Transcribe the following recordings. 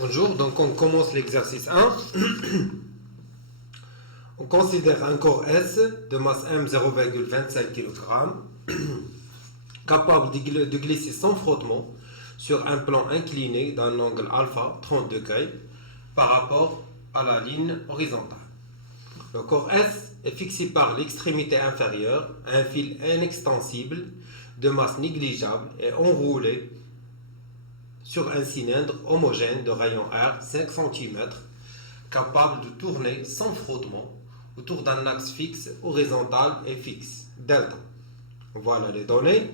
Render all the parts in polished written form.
Bonjour, donc on commence l'exercice 1. On considère un corps S de masse M 0,25 kg capable de glisser sans frottement sur un plan incliné d'un angle alpha 30 degrés par rapport à la ligne horizontale. Le corps S est fixé par l'extrémité inférieure à un fil inextensible de masse négligeable et enroulé sur un cylindre homogène de rayon R 5 cm capable de tourner sans frottement autour d'un axe fixe horizontal et fixe, delta. Voilà les données,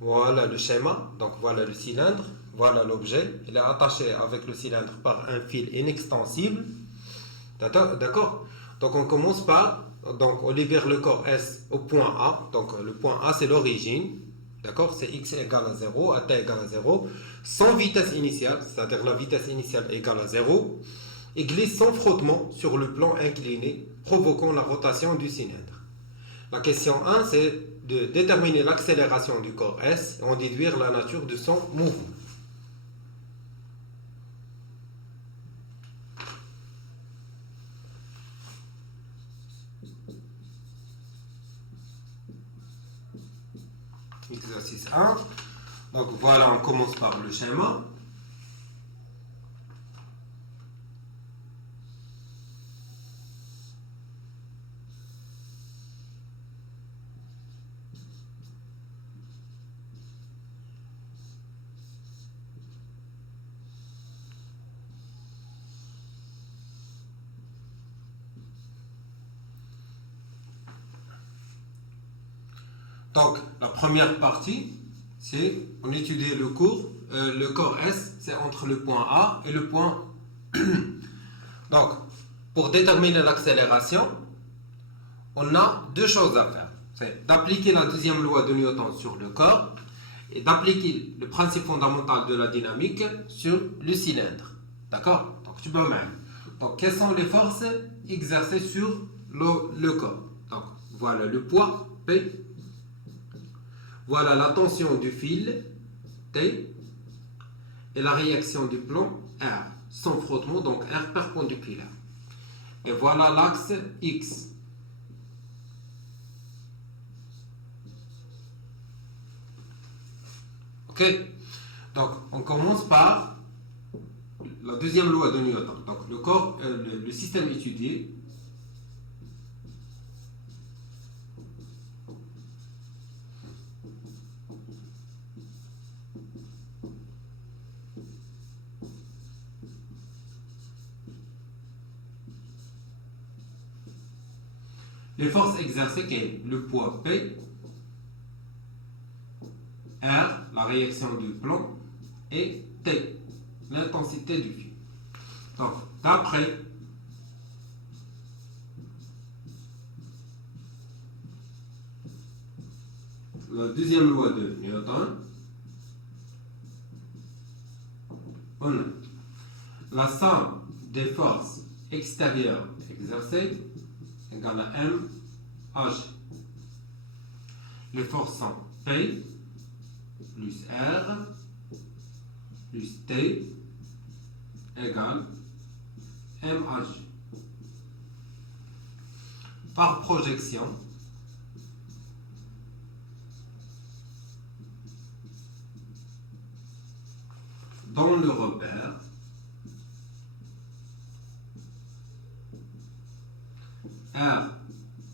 voilà le schéma, donc voilà le cylindre, voilà l'objet. Il est attaché avec le cylindre par un fil inextensible. D'accord? Donc on commence par, donc on libère le corps S au point A. Donc le point A c'est l'origine. D'accord? C'est x égale à 0, à t égale à 0, sans vitesse initiale, c'est-à-dire la vitesse initiale égale à 0, et glisse sans frottement sur le plan incliné, provoquant la rotation du cylindre. La question 1, c'est de déterminer l'accélération du corps S et en déduire la nature de son mouvement. Exercice 1. Donc voilà, on commence par le schéma. Donc la première partie, c'est on étudie le corps S, c'est entre le point A et le point. Donc, pour déterminer l'accélération, on a deux choses à faire. C'est d'appliquer la deuxième loi de Newton sur le corps et d'appliquer le principe fondamental de la dynamique sur le cylindre. D'accord? Donc, tu peux même. Donc, quelles sont les forces exercées sur le corps? Donc, voilà le poids, P. Voilà la tension du fil, T, et la réaction du plan, R, sans frottement, donc R perpendiculaire. Et voilà l'axe X. Ok? Donc, on commence par la deuxième loi de Newton. Donc, le système étudié. Les forces exercées, c'est le poids P, R, la réaction du plan, et T, l'intensité du fil. Donc, d'après la deuxième loi de Newton, on a la somme des forces extérieures exercées égale à M H. Les forces sont P plus R plus T égale MH. Par projection, dans le repère,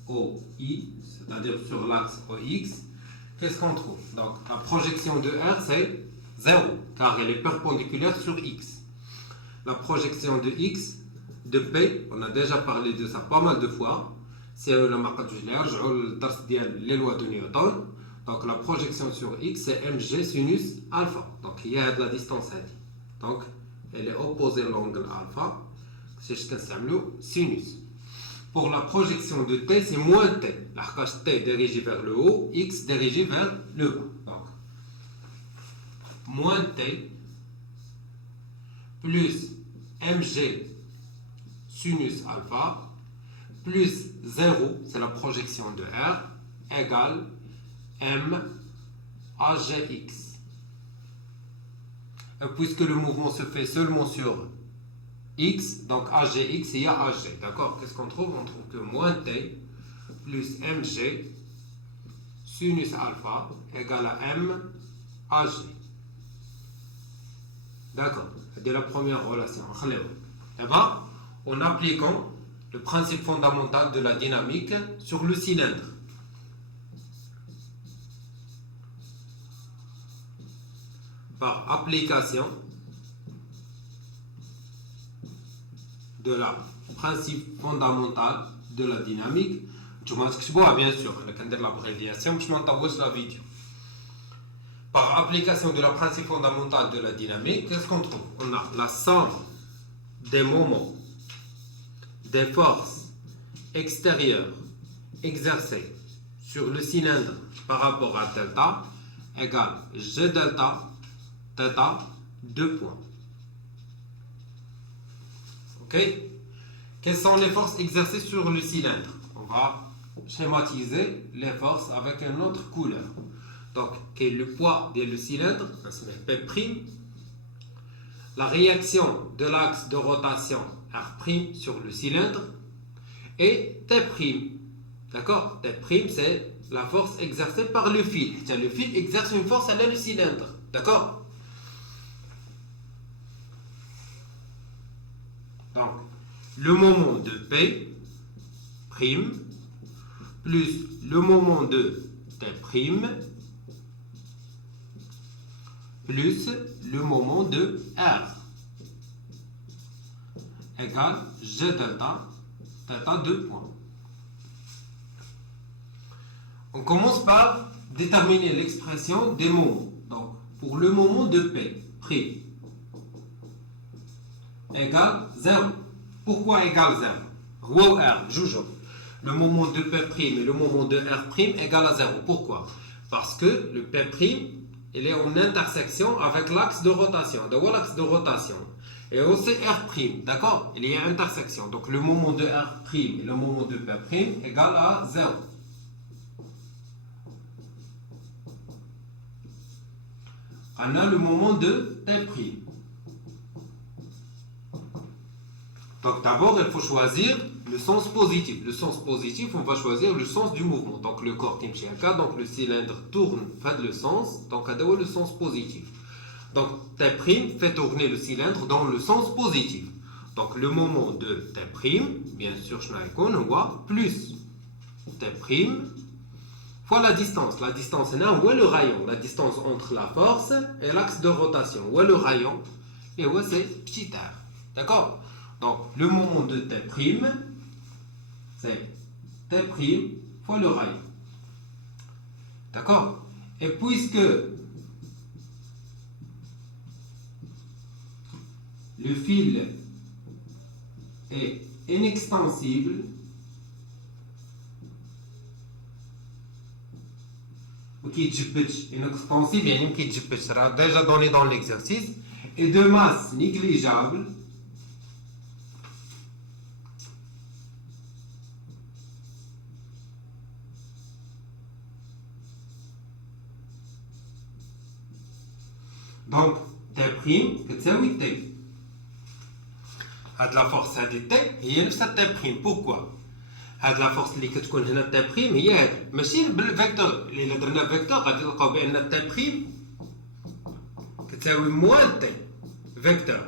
ROI, c'est-à-dire sur l'axe OX, qu'est-ce qu'on trouve? Donc la projection de R c'est 0, car elle est perpendiculaire sur X. La projection de X, de P, on a déjà parlé de ça pas mal de fois, c'est les lois de Newton. Donc la projection sur X c'est mg sinus alpha. Donc il y a de la distance à dire. Donc elle est opposée à l'angle alpha, c'est ce qu'on sinus. Pour la projection de T, c'est moins T. L'arcage T dirigé vers le haut, X dirigé vers le bas. Donc, moins T plus mg sinus alpha plus 0, c'est la projection de R, égale m AGX. Puisque le mouvement se fait seulement sur x, donc AGX, il y a AG. D'accord? Qu'est-ce qu'on trouve? On trouve que moins t plus mg sinus alpha égale à m AG. D'accord? C'est la première relation. D'abord, en appliquant le principe fondamental de la dynamique sur le cylindre. Par application de la principe fondamental de la dynamique, bien sûr, l'abréviation, je m'entends la vidéo. Par application de la principe fondamental de la dynamique, qu'est-ce qu'on trouve? On a la somme des moments des forces extérieures exercées sur le cylindre par rapport à delta égale G delta θ 2 points. Ok? Quelles sont les forces exercées sur le cylindre? On va schématiser les forces avec une autre couleur. Donc, quel est le poids du cylindre? P'. La réaction de l'axe de rotation R' sur le cylindre et T'. D'accord? T', c'est la force exercée par le fil. Le fil exerce une force à le cylindre. D'accord? Donc, le moment de P' plus le moment de T' plus le moment de R égale G delta θ 2 points. On commence par déterminer l'expression des moments. Donc, pour le moment de P' égale 0. Pourquoi égale 0? Rho R, Joujou. Le moment de P' et le moment de R' égale à 0. Pourquoi? Parce que le P' il est en intersection avec l'axe de rotation. De l'axe de rotation. Et aussi R', d'accord? Il y a intersection. Donc le moment de R' et le moment de P' égale à 0. On a le moment de T'. Donc d'abord, il faut choisir le sens positif. Le sens positif, on va choisir le sens du mouvement. Donc le corps timchi un cas, donc le cylindre tourne, fait le sens, donc à le sens positif. Donc T' fait tourner le cylindre dans le sens positif. Donc le moment de T', bien sûr, on voit plus T' fois la distance. La distance, c'est le rayon. La distance entre la force et l'axe de rotation. Où est le rayon? Et où c'est petit r. D'accord? Donc, le moment de T', c'est T' fois le rayon. D'accord? Et puisque le fil est inextensible, inextensible, sera déjà donné dans l'exercice, et de masse négligeable, donc T' كتساوي T. هاد لا فورس هادي T هي نفسها T'. pourquoi؟ هاد لا فورس اللي كتكون هنا T' هي هادي ماشي بالفيكتور. الا درنا فيكتور غادي نلقاو بان T' كتساوي موان T فيكتور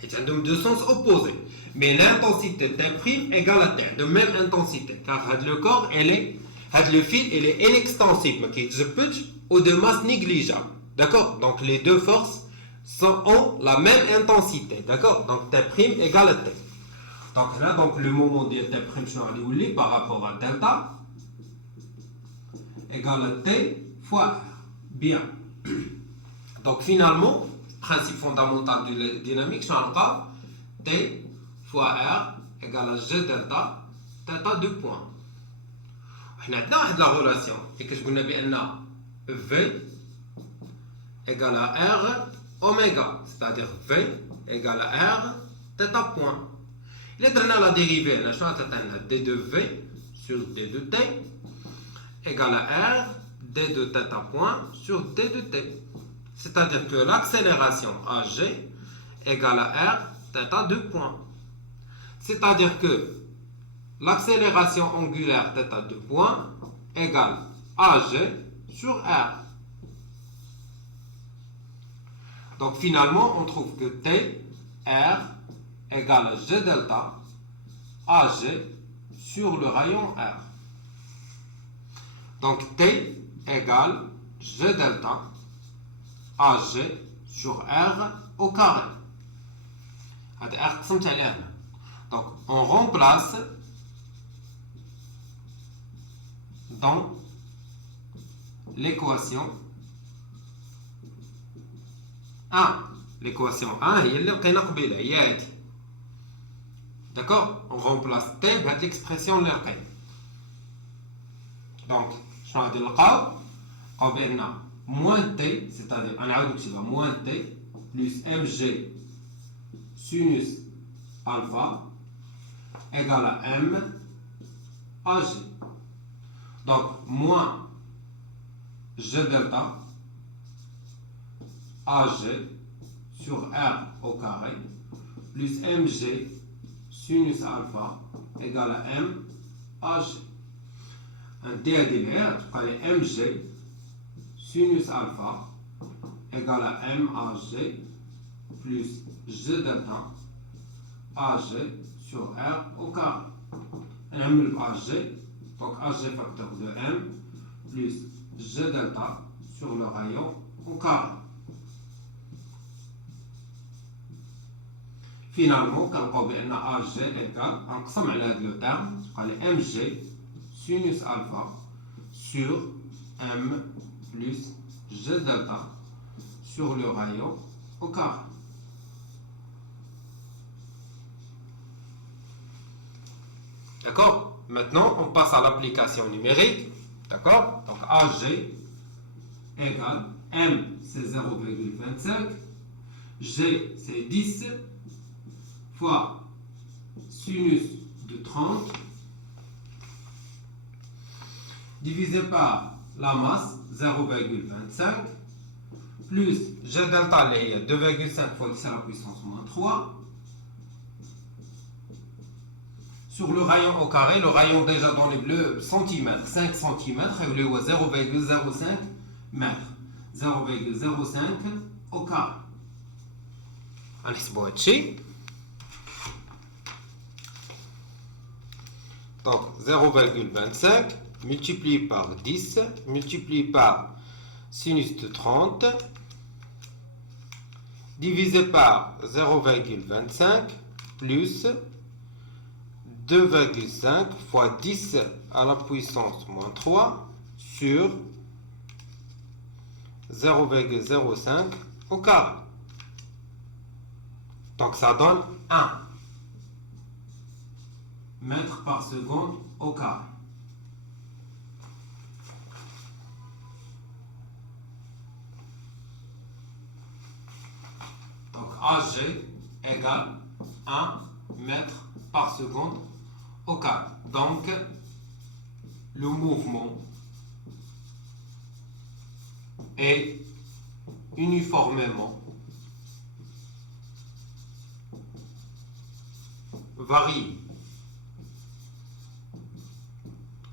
حيت عندهم دو سونس اوبوزي. مي l'intensité T' égale à T de même intensité car هاد لو كور هاد لو فيل il est inextensible ما كيتجبدش ou de masse négligeable. D'accord? Donc les deux forces ont la même intensité. D'accord? Donc T' égale à T. Donc là, donc, le moment de T' par rapport à delta égale à T fois R. Bien. Donc finalement, principe fondamental de la dynamique, T fois R égale à G delta θ 2 points. On a la relation. Et que je vous ai V égale à R oméga, c'est-à-dire V égale à R θ point. Il est donné la dérivée, d de V sur d de T égale à R d de θ point sur d de T. C'est-à-dire que l'accélération AG égale à R θ 2 points. C'est-à-dire que l'accélération angulaire θ de point égale AG sur R. Donc finalement, on trouve que T, R égale à G delta AG sur le rayon R. Donc T égale G delta AG sur R au carré. Donc on remplace dans l'équation 1. L'équation 1 هي اللي لقينا قبيله هي هذه. D'accord? On remplace T بهذه l'expression اللي لقينا. Donc شنو غادي نلقاو؟ نلقاو بأن moins T, c'est-à-dire نعاود نكتبها moins T plus mg sinus alpha égale à m ag. Donc moins g delta ag sur r au carré plus mg sinus alpha égale à m ag. Un d à تبقى لي mg sinus alpha égale à m ag plus g delta ag sur r au carré. m ag, donc ag facteur de m plus g delta sur le rayon au carré. Finalement, كنلقاو بأن ag égale نقسم على هذا لو terme تبقى لي mg sinus alpha sur m plus g delta sur le rayon au carré. D'accord? Maintenant, on passe à l'application numérique. D'accord? Donc, AG égale M, c'est 0,25. G, c'est 10 fois sinus de 30 divisé par la masse 0,25 plus G delta est 2,5 fois 10 à la puissance moins 3 sur le rayon au carré. Le rayon déjà dans les bleus centimètres, 5 cm et le 0,05 mètres, 0,05 au carré. Donc 0,25 multiplié par 10 multiplié par sinus de 30 divisé par 0,25 plus 2,5 fois 10 à la puissance moins 3 sur 0,05 au carré. Donc ça donne 1 mètre par seconde au carré. Donc AG égale 1 mètre par seconde au carré. Donc le mouvement est uniformément varié.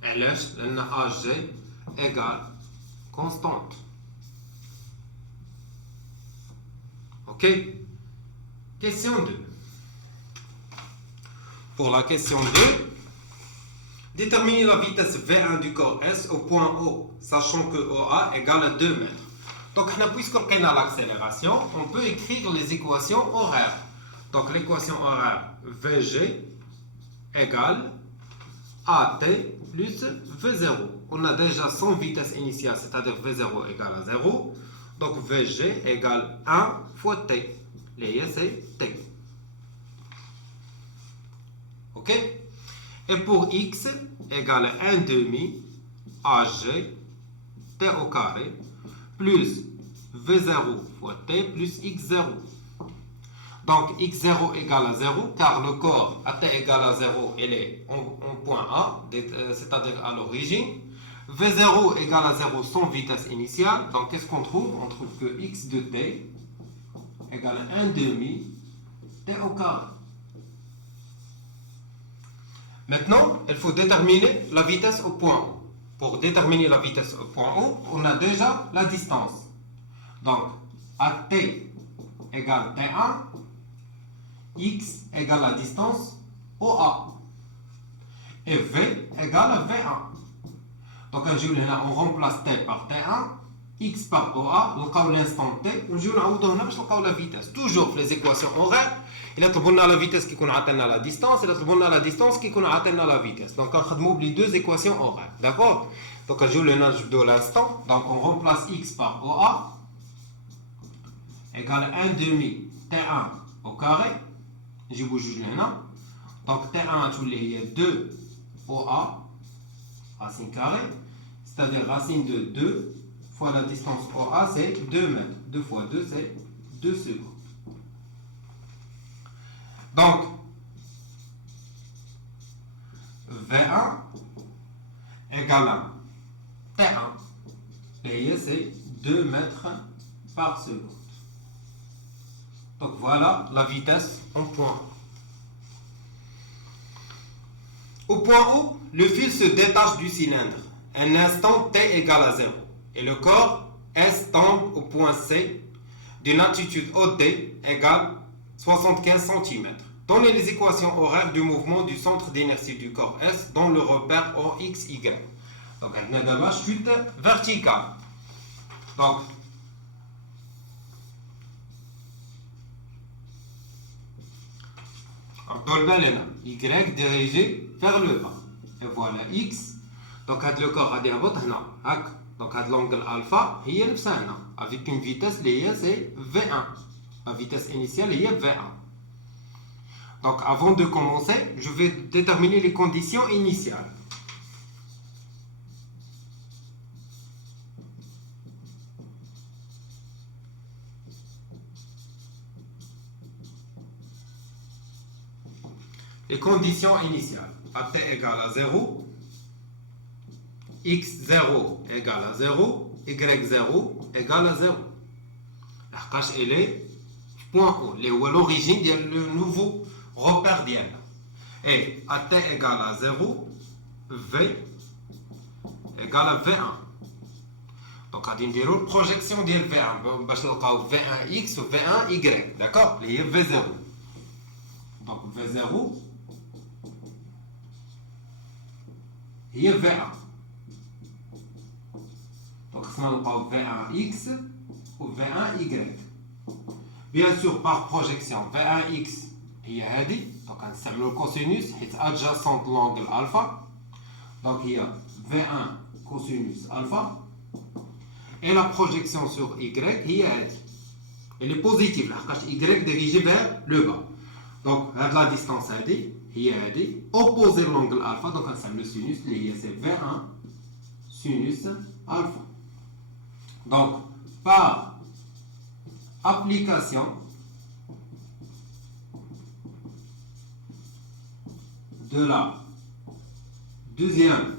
علاش؟ لأن AG égale constante. Ok? Question 2. Pour la question 2, déterminer la vitesse V1 du corps S au point O, sachant que OA égale à 2 mètres. Donc, puisqu'on a l'accélération, on peut écrire les équations horaires. Donc, l'équation horaire VG égale AT plus V0. On a déjà son vitesse initiale, c'est-à-dire V0 égale à 0. Donc, VG égale 1 fois T. C'est T. Ok? Et pour X égale 1 demi AG T au carré plus V0 fois T plus X0. Donc X0 égale à 0 car le corps à T égale à 0 il est en point A, c'est-à-dire à l'origine. V0 égale à 0 sans vitesse initiale. Donc qu'est-ce qu'on trouve? On trouve que X de T égale à 1 demi T au carré. Maintenant, il faut déterminer la vitesse au point O. Pour déterminer la vitesse au point O, on a déjà la distance. Donc, AT égale T1, X égale la distance OA. Et V égale à V1. Donc, on remplace T par T1, X par OA, on l'instant T, on la vitesse. Toujours les équations horaires. Il a trouvé la vitesse qui qu'on atteint la distance, il a trouvé la distance qui qu'on atteint la vitesse. Donc on a les deux équations horaires, d'accord? Donc on joue le nage de l'instant. Donc on remplace x par OA égale 1 demi T1 au carré. Je vous juge le nom. Donc T1 il y a 2 OA racine carrée, c'est-à-dire racine de 2 fois la distance OA, c'est 2 mètres. 2 fois 2, c'est 2 secondes. Donc, V1 égale à T1. Et c'est 2 mètres par seconde. Donc voilà la vitesse en point O. Au point O, le fil se détache du cylindre. Un instant T égale à 0. Et le corps S tombe au point C d'une altitude OD égale 75 cm. Donnez les équations horaires du mouvement du centre d'inertie du corps S dans le repère OXY. Donc, on a d'abord chute verticale. Donc, Y dirigé vers le bas. Et voilà X. Donc, le corps a des donc, l'angle alpha, il y a avec une vitesse, c'est V1. La vitesse initiale est V1. Donc, avant de commencer, je vais déterminer les conditions initiales. Les conditions initiales. AT égale à 0, X0 égale à 0, Y0 égale à 0. La cache, elle est point O, l'origine du nouveau repère d'IL. Et AT égale à 0, V égale à V1. Donc, on va dire la projection de V1. On va V1X ou V1Y. D'accord? Il y a V0. Donc, V0, il y a V1. Donc, on va V1X ou V1Y. Bien sûr, par projection, V1X, il y a donc on le cosinus est adjacent de l'angle alpha. Donc il y a V1 cosinus alpha. Et la projection sur Y, il y a elle est positive, parce que Y dirigé vers le bas. Donc la distance il y a opposé l'angle alpha. Donc on le sinus, c'est V1 sinus alpha. Donc par application de la deuxième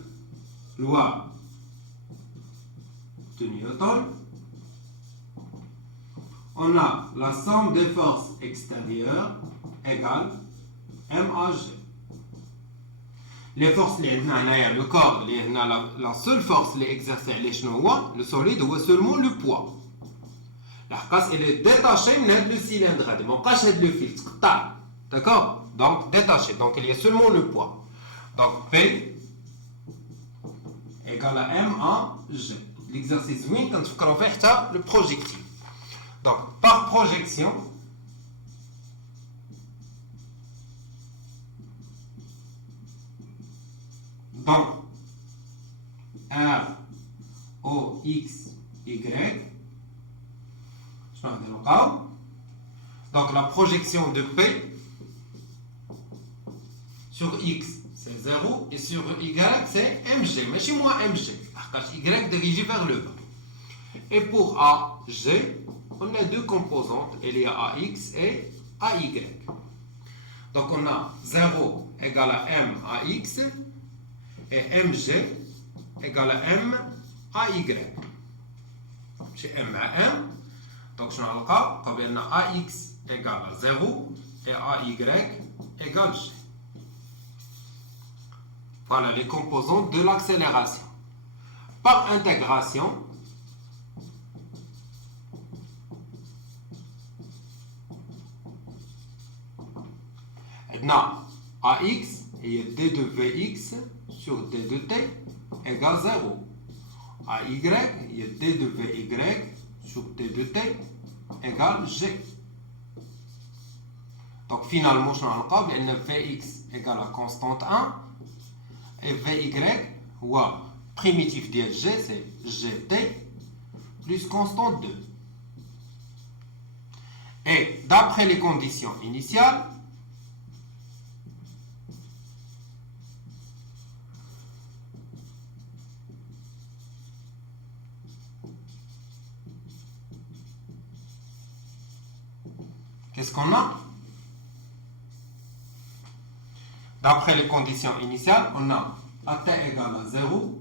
loi de Newton, on a la somme des forces extérieures égale MAG. Les forces, le corps, la seule force qui exerce le solide, c'est seulement le poids. La casse elle est détachée de le cylindre, mon cache est le fil, d'accord? Donc détaché, donc il y a seulement le poids. Donc P égale à MAG. L'exercice 8 quand tu fais le projectile. Donc par projection, donc R O X Y. Donc la projection de P sur X c'est 0 et sur Y c'est MG, mais chez moi MG, parce que Y dirigé vers le bas. Et pour AG, on a deux composantes, il y a AX et AY. Donc on a 0 égale à M AX et MG égale à M AY. Chez M à M, donc je vais AX égale à 0 et AY égale G. Voilà les composantes de l'accélération. Par intégration, on a AX et D de Vx sur D de T égale 0. AY et D de Vy sur D de T égale G. Donc finalement, je vais Vx égale à constante 1 et Vy ou primitif de G, c'est Gt plus constante 2. Et d'après les conditions initiales, qu'est-ce qu'on a? D'après les conditions initiales, on a AT égale à 0,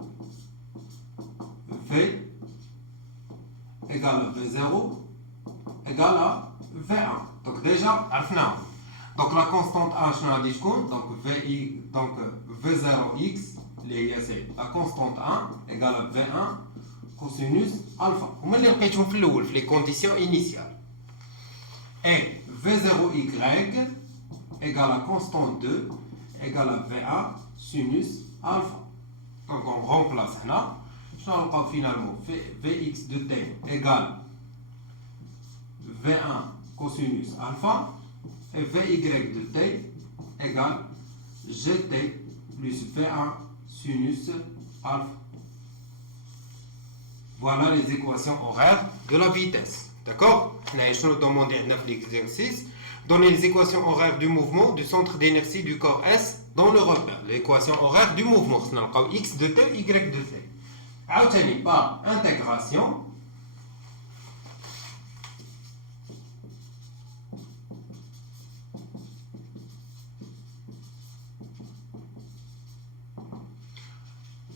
V égale à V0 égale à V1. Donc déjà, donc la constante H n'a dit quoi? Donc VI, donc V0x, la constante 1 égale à V1 cosinus alpha. Vous me l'avez les conditions initiales. Et V0y égale à constante 2 égale à V1 sinus alpha. Donc on remplace là. Je vais finalement Vx de t égale V1 cosinus alpha et Vy de t égale Gt plus V1 sinus alpha. Voilà les équations horaires de la vitesse. D'accord? Je vais demander 9 l'exercice. Donner les équations horaires du mouvement du centre d'inertie du corps S dans le repère. L'équation horaire du mouvement. X de t, Y de t. Obtenu par intégration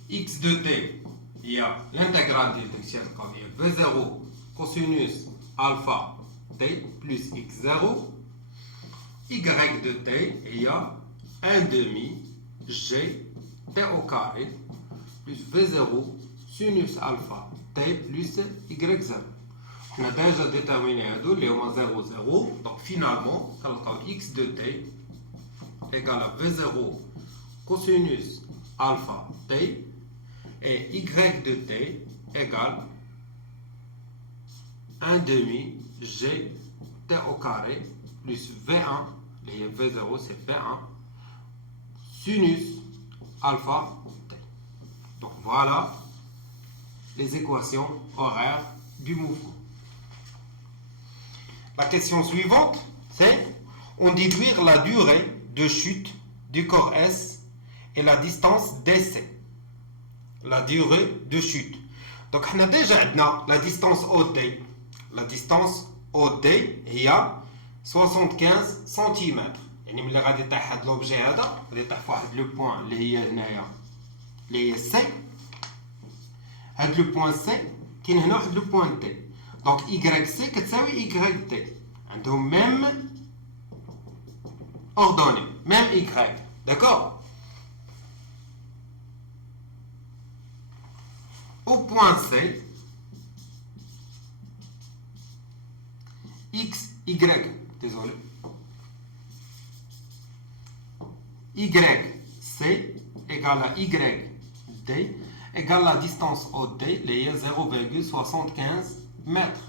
x de t, il y a l'intégrale du V0 cosinus alpha t plus x0, y de t, il y a 1 demi g t au carré plus V0 sinus alpha t plus y0. On a déjà déterminé les 0, 0. Donc finalement, x de t égale à V0 cosinus alpha t et y de t égale 1 demi g t au carré plus V1, les V0 c'est V1 sinus alpha t. Donc voilà les équations horaires du mouvement. La question suivante, c'est on déduire la durée de chute du corps S et la distance d'essai. La durée de chute. Donc on a déjà la distance OD. La distance OD est à 75 cm. يعني ملي غادي يطيح هذا لوبجي هذا غادي يطيح في واحد لو بوين اللي هي هنايا اللي هي سي. هاد لو بوين سي كاين هنا واحد لو بوين تي. دونك اي سي كتساوي اي تي. عندهم ميم اوردوني ميم اي. داكور. Au point C, x, y, désolé, y, c égale à y, d égale à la distance OD, les 0,75 mètres.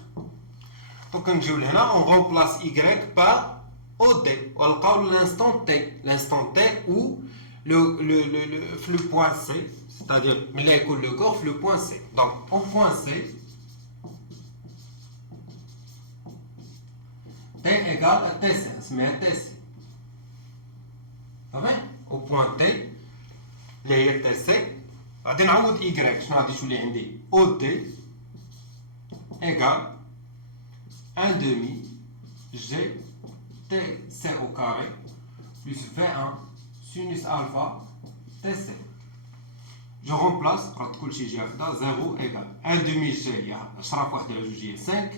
Donc, on remplace y par OD. On calcule l'instant t. L'instant t où le point C, c'est-à-dire le corps, le point C. Donc, au point C, T égale à TC. On se met à TC. Au point T, les TC, on va Y. Je vais dire OD égale 1 demi G TC au carré plus V1 sinus alpha TC. Je remplace, 0 égale 1 demi G, 5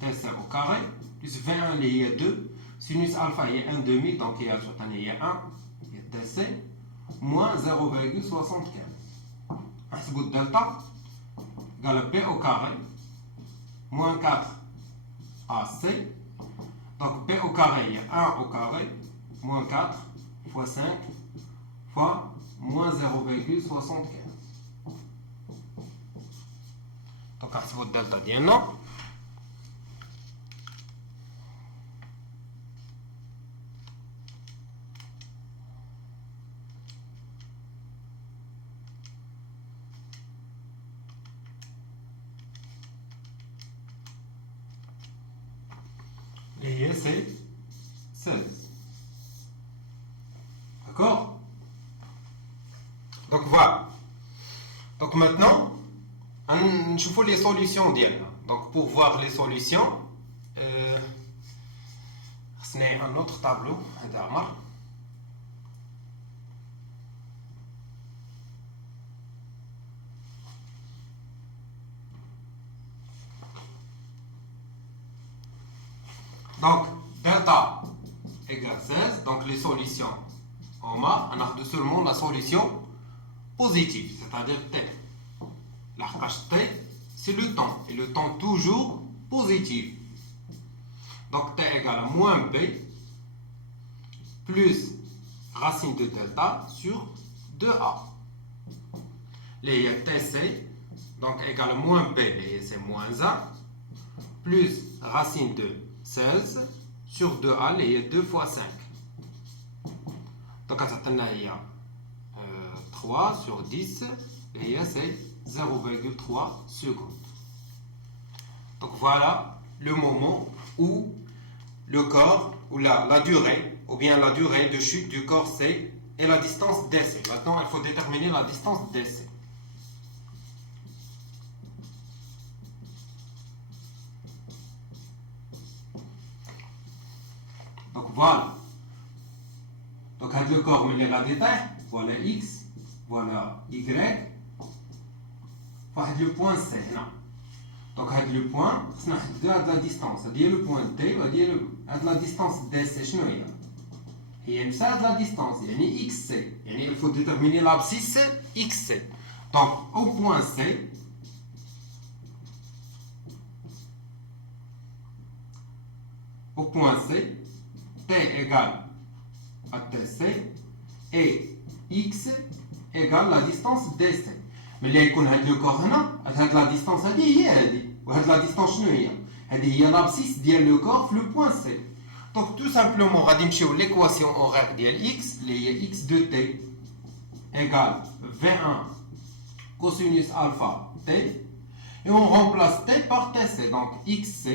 TC au carré, plus V1 il y a 2, sinus alpha il y a 1 demi, donc il y a 1, il y a TC, moins 0,75. نحسبوا الدلتا égale B au carré moins 4 AC. Donc B au carré, il y a 1 au carré moins 4 fois 5 fois moins 0,75. Donc نحسبوا الدلتا ديالنا et c'est 16. D'accord? Donc voilà. Donc maintenant, il faut les solutions d'Yalna. Donc pour voir les solutions, c'est un autre tableau. Donc, delta égale 16. Donc, les solutions, on a seulement la solution positive, c'est-à-dire T. La T, c'est le temps. Et le temps toujours positif. Donc, T égale à moins B plus racine de delta sur 2A. Les TC, donc égale à moins B, et c'est moins 1, plus racine de 16 sur 2A, et 2 fois 5. Donc, il y a 3 sur 10, et c'est 0,3 secondes. Donc, voilà le moment où le corps, ou la durée, ou bien la durée de chute du corps C et la distance DC. Maintenant, il faut déterminer la distance DC. Donc voilà. Donc avec le corps, il y a la détail. Voilà X, voilà Y. Voilà le point C. Non. Donc avec le point, on a de la distance. C'est-à-dire le point D, c'est-à-dire la distance DC. شنو هي؟ هي نفسها de la distance. يعني XC. يعني il faut déterminer l'abscisse XC. Donc au point C, T égale à TC et X égale la distance DC. Mais اللي يكون هاد لو كور هنا هاد لا ديستانس هادي هي هادي وهاد لا ديستانس شنو هي؟ هادي هي لابسيس ديال لو كور في لو بوين سي. دونك تو سامبلومون غادي نمشيو ليكواسيون اورير ديال اكس اللي هي اكس دو تي ايغال V1 cosinus alpha t et on remplace t par tc. Donc xc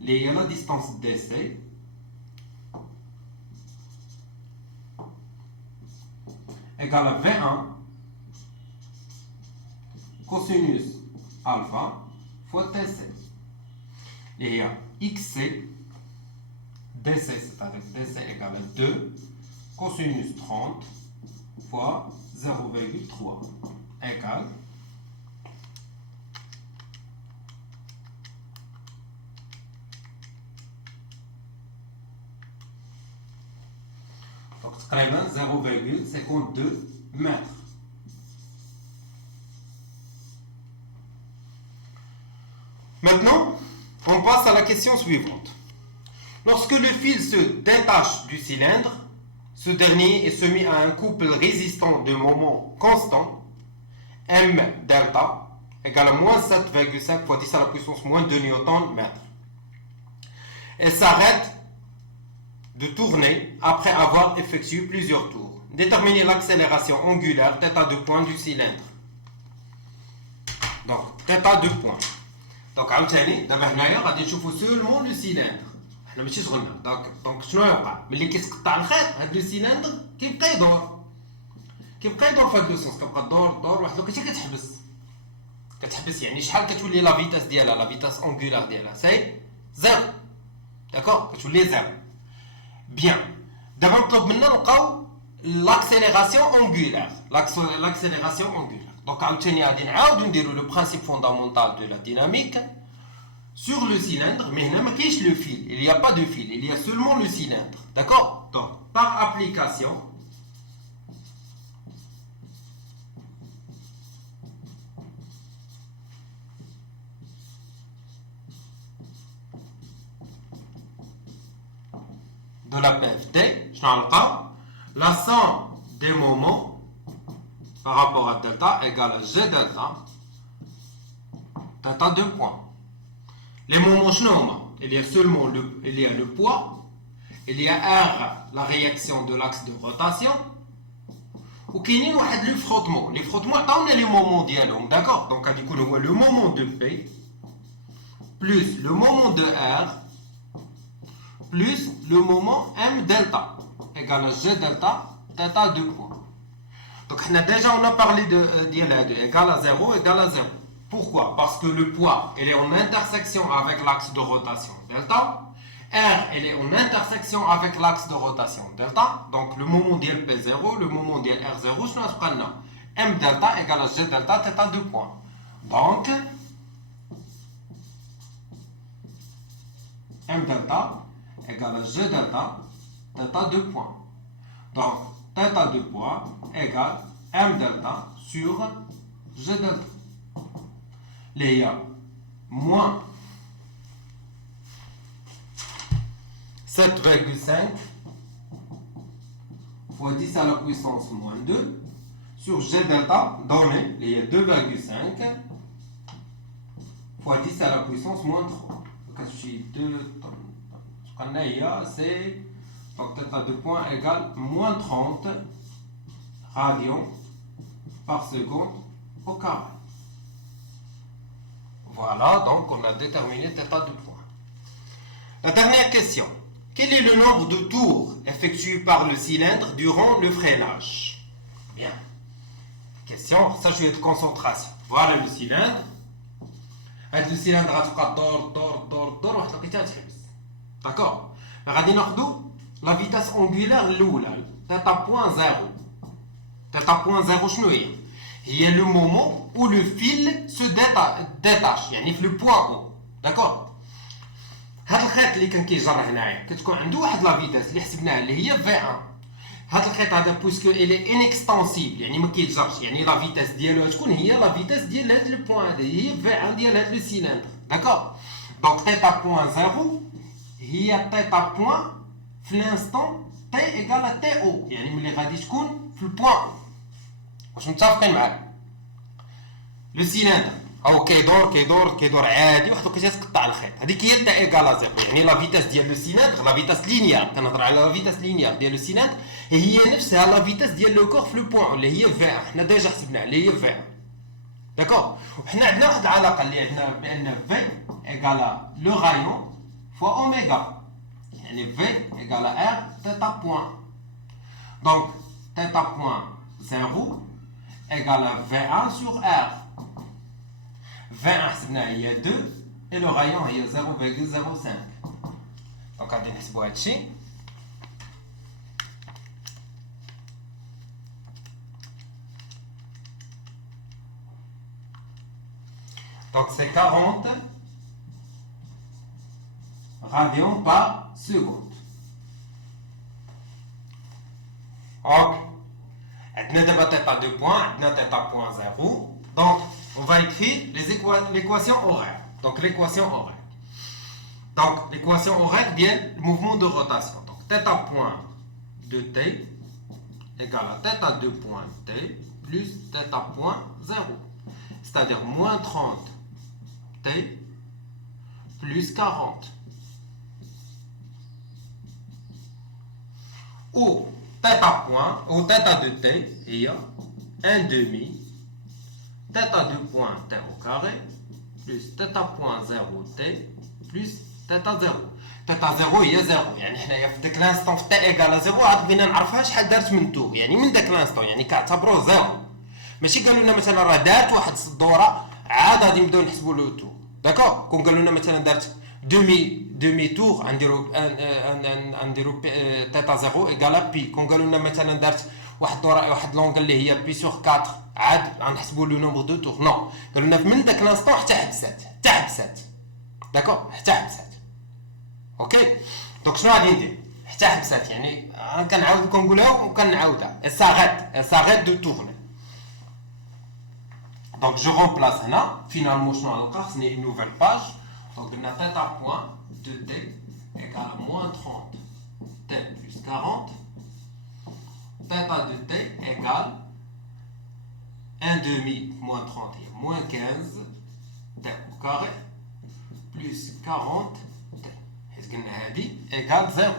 اللي هي la distance dc égale à V1 cosinus alpha fois TC. Et il y a XC, DC, c'est-à-dire DC égale à 2 cosinus 30 fois 0,3 égale donc تقريبا 0,52 mètres. Maintenant, on passe à la question suivante. Lorsque le fil se détache du cylindre, ce dernier est soumis à un couple résistant de moment constant, M delta, égale à moins 7,5 fois 10 à la puissance moins 2 Nm. Et s'arrête de tourner après avoir effectué plusieurs tours. Déterminer l'accélération angulaire θ de point du cylindre. Donc, θ de point. Donc عاوتاني دابا هنايا غادي نشوفوا سولمون لو سيلندر حنا ماشي شغلنا دونك شنو يوقع ملي كيسقطع الخيط هاد لو سيلندر كيبقى يدور في هاد لو سونس كتبقى دور واحد الوقيته كتحبس يعني شحال كتولي لا فيتاس ديالها لا فيتاس اونغولار ديالها سي زيرو داكور كتولي زيرو بيان دابا نطلب منا نلقاو l'accélération angulaire. Donc, on dire le principe fondamental de la dynamique sur le cylindre, mais il n'y a pas le fil. Il n'y a pas de fil, il y a seulement le cylindre. D'accord? Donc, par application de la PFT, je n'en pas, la somme des moments par rapport à delta égale à G delta, delta 2 points. Les moments, il y a seulement le poids, il y a R, la réaction de l'axe de rotation, ou qu'il y a le frottement. Les frottements, on a le moment dialogue, d'accord? Donc, on a le moment de P, plus le moment de R, plus le moment M delta, égale à G delta, delta 2 points. Donc, on a parlé de égal à 0, égal à 0. Pourquoi? Parce que le poids, il est en intersection avec l'axe de rotation delta. R, il est en intersection avec l'axe de rotation delta. Donc, le moment de P0, le moment de R0, je n'ai M delta égale à G delta, θ 2 points. Donc, M delta égale à G delta, θ 2 points. Donc, θ 2 points égale M delta sur G delta. Il y a moins 7,5 fois 10 à la puissance moins 2 sur G delta donné, il y a 2,5 fois 10 à la puissance moins 3. Donc, c'est donc θ 2 points égale moins 30 radians par seconde au carré. Voilà, donc on a déterminé θ 2 points. La dernière question. Quel est le nombre de tours effectués par le cylindre durant le freinage? Bien. Question, ça je vais de concentration. Voilà le cylindre. Le cylindre va d'accord. La vitesse angulaire θ.0. θ.0 il y a le moment où le fil se détache, يعني في le point haut. D'accord. هذا الخيط اللي كان كيجر هنايا كتكون عنده واحد لا فيتاس اللي حسبناها اللي هي V1. هذا الخيط هذا بويسكو الي انكستنسيبل يعني ما كيتجرش يعني لا فيتاس ديالو تكون هي لا فيتاس ديال هذا لو بوين هذا هي V1 ديال هذا لو سيلندر. داكور. دونك θ.0 هي θ بوين في الانستون T égale à TO يعني ملي غادي تكون في البوين او. واش متفقين معايا؟ لو سيلندر او كيدور عادي واحد الوقيته تقطع الخيط هذيك هي تا ايكال زيرو يعني لا فيتاس ديال لو سيلندر لا فيتاس لينيير كنهضر على لا فيتاس لينيير ديال لو سيلندر هي نفسها لا فيتاس ديال لو كور في لو بوين اللي هي في 1 حنا ديجا حسبناها اللي هي في 1 داكور. وحنا عندنا واحد العلاقه اللي عندنا بان في ايكال لو رايون فوا اوميغا يعني في ايكال ار تيتا بوين. دونك تيتا بوين 0 égale à V1 sur R. V1 حسبناها هي 2 et le rayon هي 0,05. Donc غادي نحسبوا هادشي. Donc c'est 40 radians par seconde. Ok. عندنا دابا θ 2 points, عندنا θ.0. Donc, on va écrire l'équation horaire. Donc, l'équation horaire. Donc, l'équation horaire vient le mouvement de rotation. Donc, θ point de t égale à θ 2 point t plus θ point 0. C'est-à-dire moins 30 t plus 40. Ou θ point, ou θ de t, il y a 1 demi, θ 2 point t au carré, plus θ point 0 t, plus θ 0. θ 0 هي 0 يعني حنايا في داك لانستون في t ايكال 0 عاد بغينا نعرفها شحال دارت من تور يعني من داك لانستون يعني كنعتبروه 0 ماشي قالوا لنا مثلا راه دارت واحد الدوره عاد غادي نبداو نحسبوا له تور داكور. كون قالوا لنا مثلا دارت demi tour نديرو θ 0 ايكال بي. كون قالوا لنا مثلا دارت واحد الدوره واحد لونغ اللي هي بي سور 4 عاد غنحسبوا لو نومبر دو تور نو قالوا لنا من داك لانستون حتى حبسات داكور حتى حبسات. اوكي دونك شنو غادي ندير حتى حبسات يعني كنعاود كنقولها وكنعاودها ساغيت دو تورني. دونك جو رومبلاس هنا فينالمون شنو غنلقى خصني اون نوفيل باج. Donc, on a θ point de t égale à moins 30 t 40. Θ de t égale 1 demi moins 30 moins 15 t au carré plus 40 t. Est-ce que c'est égale 0?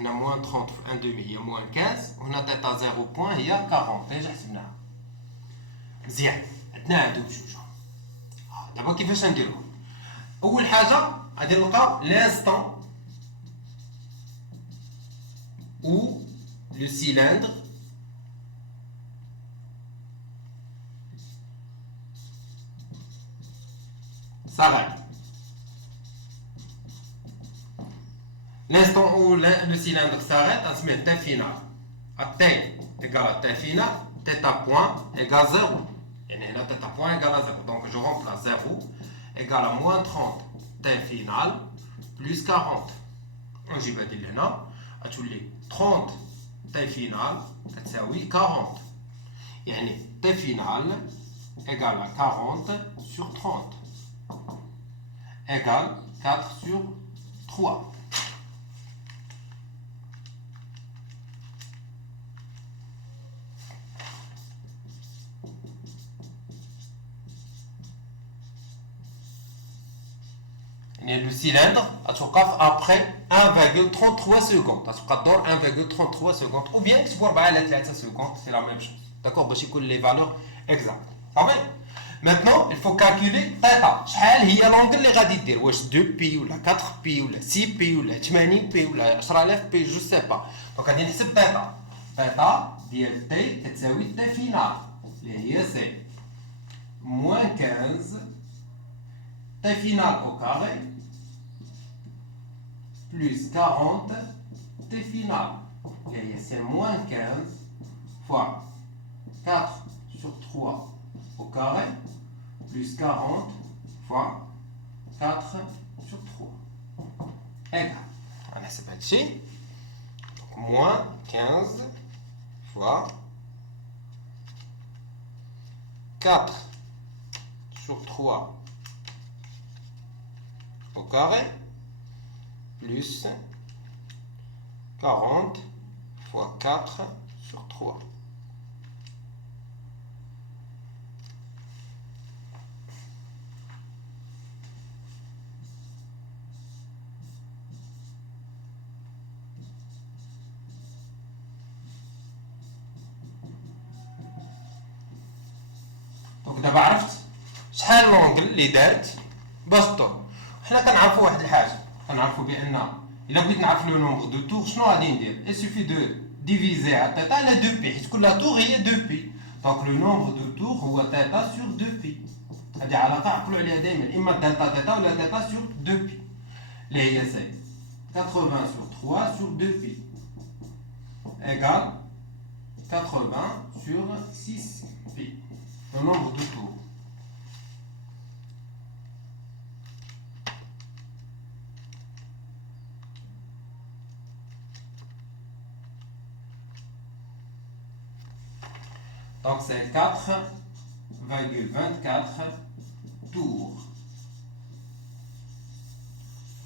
On a moins 30 1 demi, il y a moins 15. On a θ 0 point, il y a 40. Déjà حسبناها. مزيان. عندنا هادو بجوج. دابا كيفاش نديروها؟ أول حاجة غادي نلقى l'instant où le cylindre s'arrête. L'instant où le cylindre s'arrête, on se met T final. À T égale à T final, θ point égale 0. Et là, θ point égale à 0. Donc je remplace 0 égale à moins 30 T final plus 40. Je vais dire là, à tous les 30 T final, ça oui 40. Et T final égale à 40 sur 30 égale 4 sur 3. Et le cylindre après 1,33 secondes. تدور 1,33 secondes. Ou bien tu peux 3 secondes. C'est la même chose. D'accord? باش يكون les valeurs exactes. Maintenant, il faut calculer θ. شحال هي l'angle اللي غادي دير؟ واش 2π ولا 4π ولا 6π ولا 80π ولا 10000π جو سي با. دونك غادي نحسب θ. θ ديال t كتساوي t فينال اللي هي سي moins 15 t final au carré plus 40 t final. Et c'est moins 15 fois 4 sur 3 au carré plus 40 fois 4 sur 3 égale. On a cette ici. Moins 15 fois 4 sur 3 au carré plus 40 fois 4 sur 3. دونك دابا عرفت شحال لونغل اللي دارت باش تدور. حنا كنعرفوا واحد الحاجه، كنعرفوا بان الا بغيت نعرف لو نومبر دو تور شنو غادي ندير؟ il suffit de diviser à θ على 2π حيت كل تور هي 2π. دونك لو نومبر دو تور هو θ sur 2π. هذه علاقه عقلوا عليها دائما، اما دلتا θ ولا θ sur 2π اللي هي سي 80 sur 3 sur 2π égale 80 sur 6π. Le nombre de tours. Donc c'est 4,24 tours.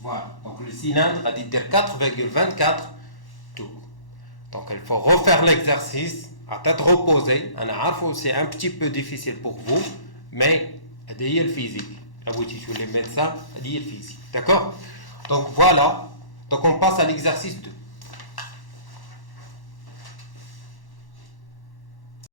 Voilà. Donc le cylindre a dit 4,24 tours. Donc il faut refaire l'exercice à tête reposée. C'est un petit peu difficile pour vous, mais c'est le physique. Là, vous dites les médecins, c'est le physique. D'accord? Donc voilà. Donc on passe à l'exercice 2.